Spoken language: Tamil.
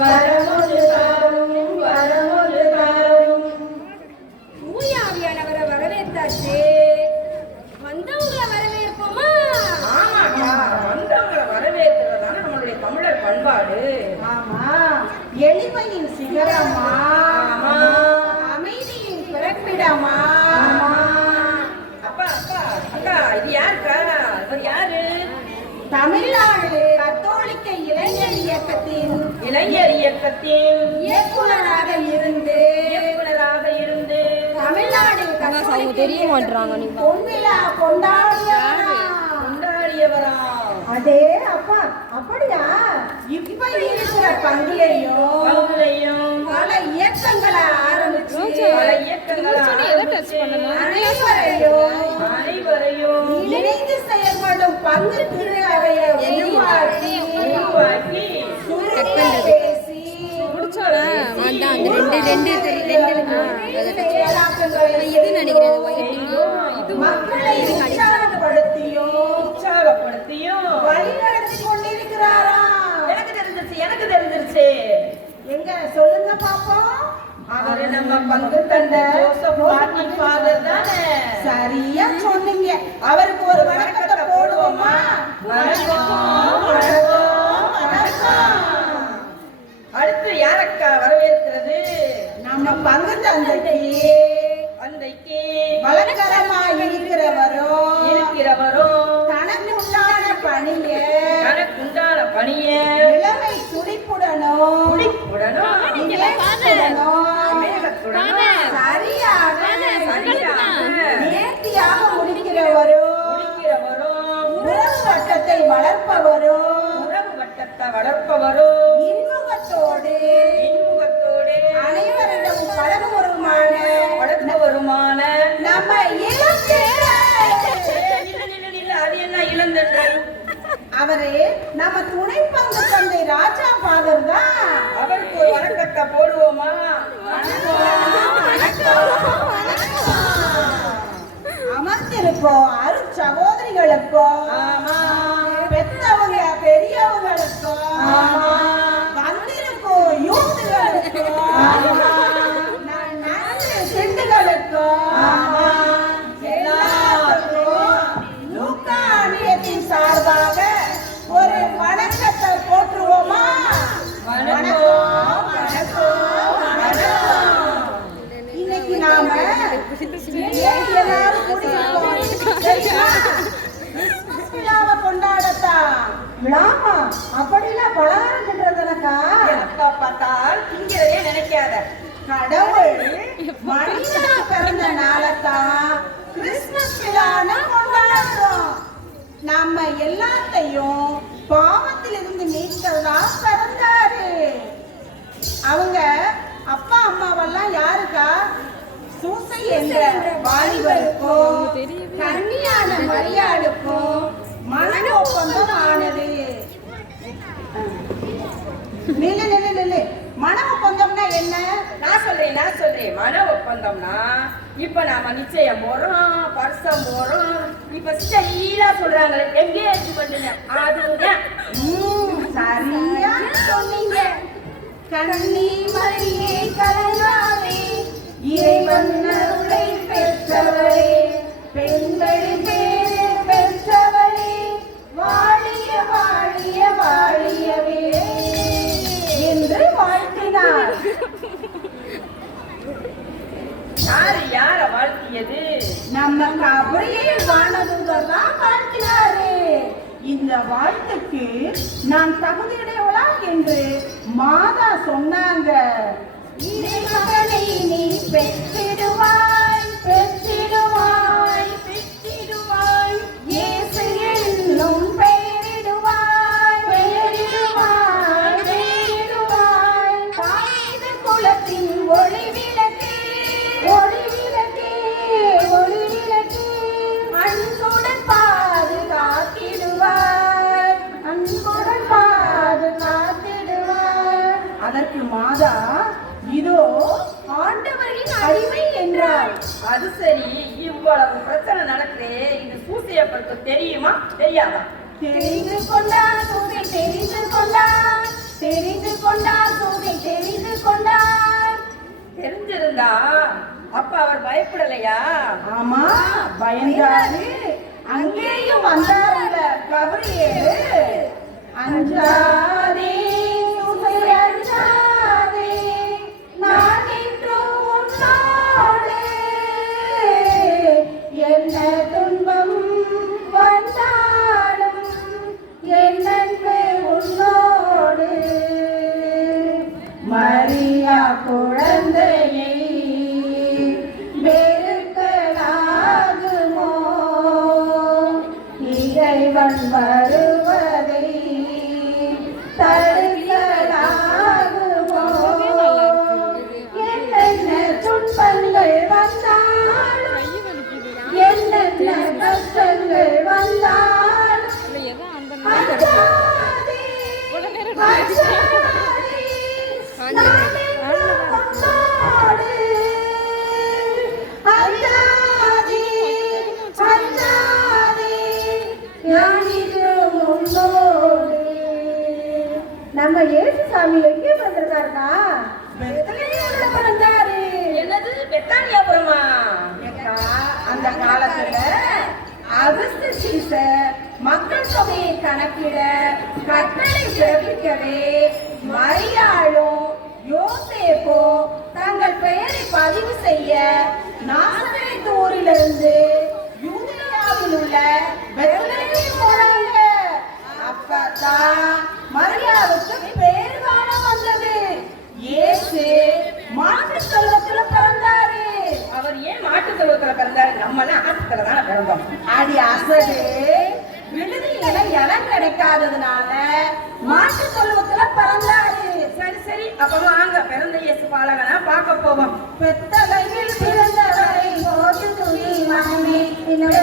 வரமொரு தாரும் வரமொரு தாரும். தூயாவியானவரை வரவேற்றாச்சு, வந்தவங்களை வரவேற்போமா? ஆமாக்கா, வந்தவங்களை வரவேற்கிறதான நம்மளுடைய தமிழர் பண்பாடு. ஆமா, எளிமையின் சிகரமா, அமைதியின் பிறப்பிடமா. அப்பா அப்பா அக்கா, இது யாருக்கா? இவர் யாரு? தமிழ்நாடு கத்தோலிக்க இளைஞர் இயக்கத்தின் இயக்குனராக இருந்து தமிழ்நாடு தெரிய மாட்டாங்க பொன்விழா கொண்டாடியவரா. அதே அப்பா, அப்படியா? இப்ப இருக்கிற பங்குலையும் பல இயக்கங்களை ஆரம்பிச்சு அனைவரையும் இணைந்து செயல்படும் பங்கு திருவையை உருவாக்கி பேசி மக்களை உற்சாகப்படுத்தியும் வழிநடத்தி கொண்டிருக்கிறாரா? எனக்கு தெரிஞ்சிருச்சு. எங்க சொல்லுங்க பாப்போம். அவரு நம்ம பங்கு தந்த ஃபாதர் தானே? சரியா சொன்னீங்க. அவருக்கு ஒரு வணக்கத்தை போடுவோமா? அடுத்து யாரக்கா வரவேற்கிறது? நம்ம பங்கு தந்தைக்கு வழக்கரமாக இருக்கிறவரும் தனக்கு உண்டான பணிய இளமை துடிப்புடனும் சரியாக நேர்த்தியாக முடிக்கிறவரும் உறவு வட்டத்தை வளர்ப்பவரும் இன்முகத்தோடு அனைவரிடமும் பழகுவருமான நம்ம அவரு நம்ம துணை பங்கு தந்தை ராஜா ஃபாதர் தான். அவருக்கு ஒரு வணக்கத்தை போடுவோமா? அமர்ந்திருக்கோம் அரு சகோதரிகளுக்கும் பெத்தவங்க பெரியவங்களுக்கும் வந்திருக்கும் யூத்துகளுக்கும் சிண்டுகளுக்கும் சார்பாக ஒரு வணக்கத்தை போற்றுவோமா? இன்னைக்கு நாம கொண்டாடத்தான் விழாமா? அப்படிலாம் பலகாரம் தின்றதுனக்கா பார்த்தால் திங்கிறதே நினைக்காத. கடவுள் மனிதனா பிறந்த நாளைத்தான் கிறிஸ்துமஸ் விழான்னு கொண்டாடுறோம். நம்ம எல்லாத்தையும் பாவத்திலிருந்து நீக்கிறதா பிறந்தாரு. அவங்க அப்பா அம்மாவெல்லாம் யாருக்கா? சூசை என்ற வாலிபருக்கும் கன்னியான மரியாளுக்கும் மன ஒப்பந்தம் ஆனது. நில்லு, மன ஒப்பந்தம்னா என்ன? நான் சொல்றேன். மன ஒப்பந்தம்னா இப்ப நாம நிச்சயம் போறோம், பர்சம் போறோம், இப்ப ஸ்டைலா சொல்றாங்களே எங்கேஜ்மென்ட், அதுதான். சரியா சொன்னீங்க. கண்ணி மரியே கலங்காதே, இறைவன் அருளை பெற்றவளே, பெண்களின் பேரு பெற்றவளே, வாழிய வாழிய வாழியவே என்று வாழ்த்தினார். யார வாழ்த்தியது? நம்ம கபரியேல் வானதூதர் தான் வாழ்த்தினாரு. இந்த வாழ்த்துக்கு நான் தகுதியுடையவளா என்று மாதா சொன்னாங்க. இறைமகனை நீ பெற்றிடுவாய், பெற்றிடுவாய், பெற்றிடுவாய், இயேசு என்னும் பெயரிடுவாய், பெயரிடுவாய், பெயரிடுவாய், தாவீது குலத்தின் ஒளி விளக்கே, ஒளி விளக்கே, ஒளி விளக்கே, அன்புடன் பாதுகாத்திடுவாய், அன்புடன் பாதுகாத்திடுவாய். அதற்கு மாதா இதோ ஆண்டவரின் அடிமை என்றார். அது சரி, இவ்வளவு பிரச்சனை நடக்குதே, இது சூசையப்பருக்கு தெரியுமா தெரியாதா? தெரிந்து கொண்டான், சூசை தெரிந்து கொண்டான், தெரிந்து கொண்டார் சூதை தெரிந்து கொண்டார். தெரிஞ்சிருந்தா அப்ப அவர் பயப்படலையா? ஆமா, பயந்தாரு. அங்கேயும் வந்தாருல கபரியேலு. அஞ்சாதே சூதை அஞ்சாதே, நான் என்றும் உன்னோடு. என்ன துன்பம் வந்தாலும் என் அன்பு உன்னோடு. மரியா குழந்தையை வெறுக்கலாகுமோ? இறைவன் வருவதை தடுக்கலாகுமோ? என்னென்ன துன்பங்கள் வந்தாலும், என்னென்ன கஷ்டங்கள் வந்தாலும் அஞ்சாதே, அஞ்சாதே, நான் என்றும் உன்னோடு. அஞ்சாதே, அஞ்சாதே, நான் என்றும் உன்னோடு. நம்ம இயேசு சாமி எங்கே வந்திருக்காருக்கா? பெத்லகேம்ல பிறந்தாரு. என்னது பெத்தானியாபுரமா? ஏக்கா, அந்த காலத்துல அகஸ்து சீசர் மக்கள் தொகையை கணக்கிட கட்டளை பிறப்பிக்கவே மரியாளும் யோசேப்பும் தங்கள் பெயரை பதிவு செய்ய நாசரேத்து ஊரிலிருந்து யூதேயாவில் உள்ள பெத்லகேம் போனாங்க. அப்பதான் மரியாளுக்கு பேர் காண வந்தது. இயேசு மாட்டுத் தொழுவத்துல பிறந்தாரு. அவர் ஏன் மாட்டு தொழுவத்துல பிறந்தாரு? நம்மளாம் ஆட்டுல தானே பிறந்தோம். அடி அசடு, விடுதியில இடம் கிடைக்காததுனால மாட்டு தொழுவத்துல பிறந்தாரு. சரி சரி, அப்ப வாங்க பிறந்த இயேசு பாலகனா பார்க்க போவோம். பெத்தலையில் பிறந்தவரை போது துணி மகனே, என்னுடைய